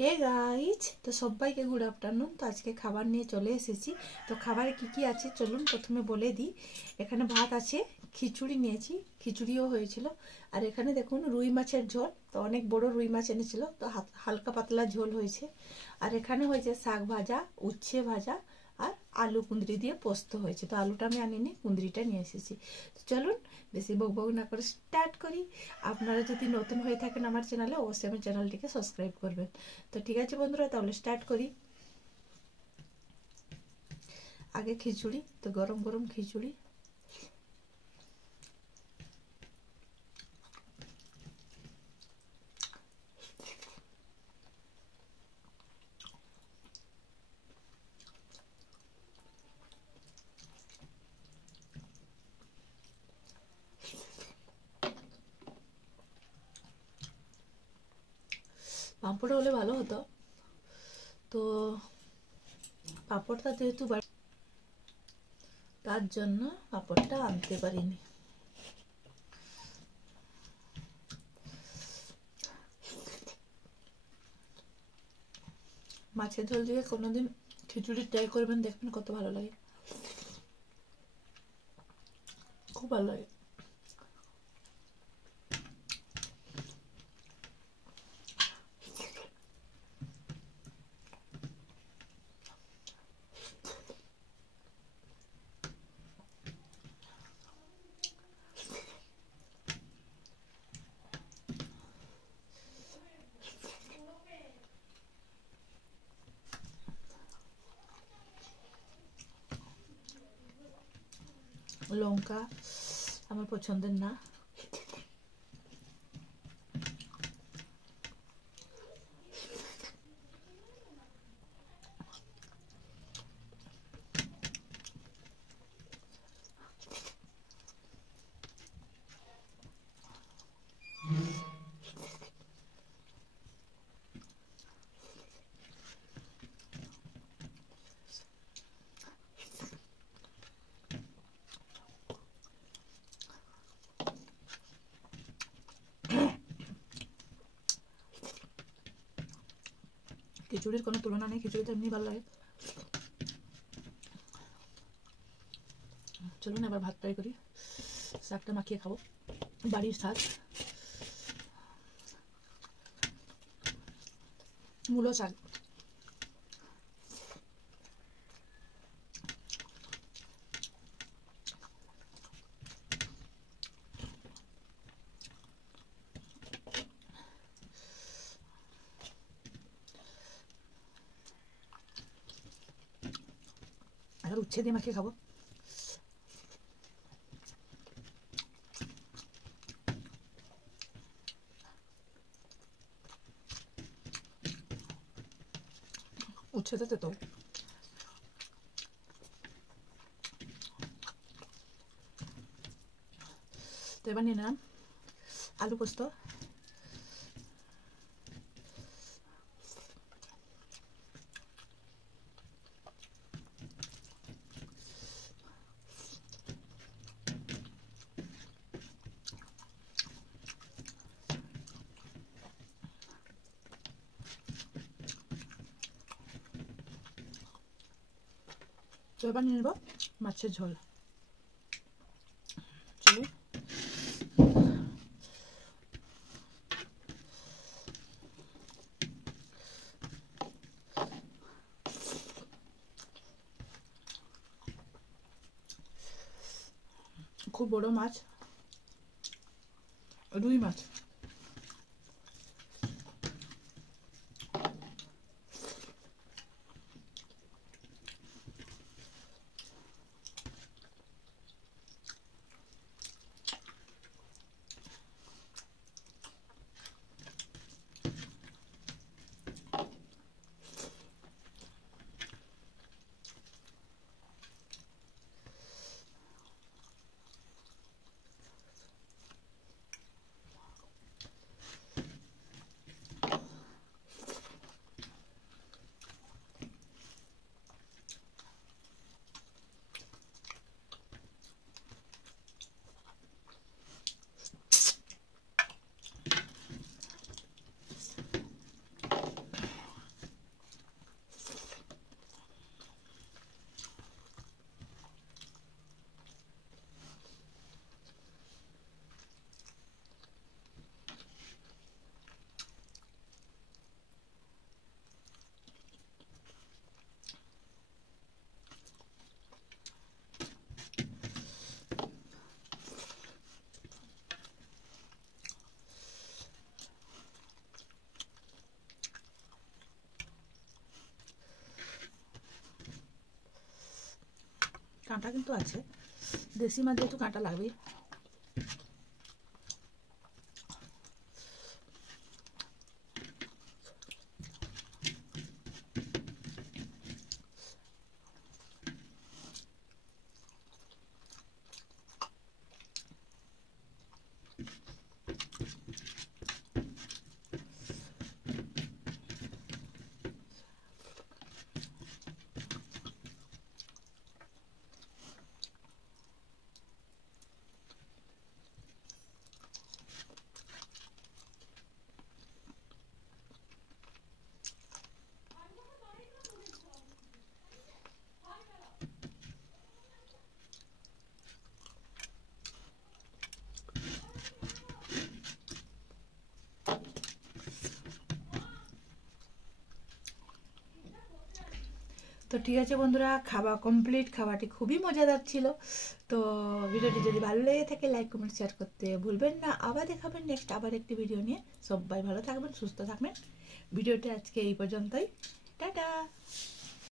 Hey guys, তো সবাইকে good afternoon. তো আজকে খাবার নিয়ে চলে এসেছি। তো খাবারে কি কি আছে চলুন প্রথমে বলে দিই। এখানে ভাত আছে, খিচুড়ি নিয়েছি, খিচুড়িও হয়েছিল। আর এখানে দেখুন রুই মাছের ঝোল, তো অনেক বড় রুই মাছ এনেছিল, তো হালকা পাতলা ঝোল হয়েছে। আর এখানে হয়েছে শাক ভাজা, উচ্ছে ভাজা, আর আলু কুঁদরি দিয়ে পোস্ত হয়েছে। তো আলুটা আমি আনিনি, কুঁদরিটা নিয়ে এসেছি। তো চলুন বেশি বকবক না করে স্টার্ট করি। আপনারা যদি নতুন হয়ে থাকেন আমার চ্যানেলে, অবশ্যই আমার চ্যানেলটিকে সাবস্ক্রাইব করবেন। তো ঠিক আছে বন্ধুরা, তাহলে স্টার্ট করি। আগে খিচুড়ি, তো গরম গরম খিচুড়ি। পাঁপড় হলে ভালো হতো, তো পাঁপড়টা যেহেতু তার জন্য পাঁপড়টা আনতে পারিনি। মাছের ঝোল দিয়ে কোনোদিন খিচুড়ি ট্রাই করবেন, দেখবেন কত ভালো লাগে, খুব ভালো লাগে। লঙ্কা আমার পছন্দের না। খিচুড়ির কোনো তুলনা নেই, খিচুড়িটা এমনি ভালো লাগে। চলুন এবার ভাত ট্রাই করি, শাকটা মাখিয়ে খাবো, বাড়ির শাক, মূলো শাক। আর উচ্ছে দিয়ে মাখিয়ে খাবো। উচ্ছেতে তো এবার নিয়ে নিলাম আলু পোস্ত। তো এবার নিয়ে নেব মাছের ঝোল। চলো খুব বড় মাছ, রুই মাছ। কাঁটা কিন্তু আছে, দেশি মাছ যেহেতু কাঁটা লাগবে। তো ঠিক আছে বন্ধুরা, খাওয়া কমপ্লিট। খাওয়াটি খুবই মজাদার ছিল। তো ভিডিওটি যদি ভালো লেগে থাকে লাইক কমেন্ট শেয়ার করতে ভুলবেন না। আবার দেখাবেন নেক্সট আবার একটি ভিডিও নিয়ে। সবাই ভালো থাকবেন, সুস্থ থাকবেন। ভিডিওটা আজকে এই পর্যন্তই। টাটা।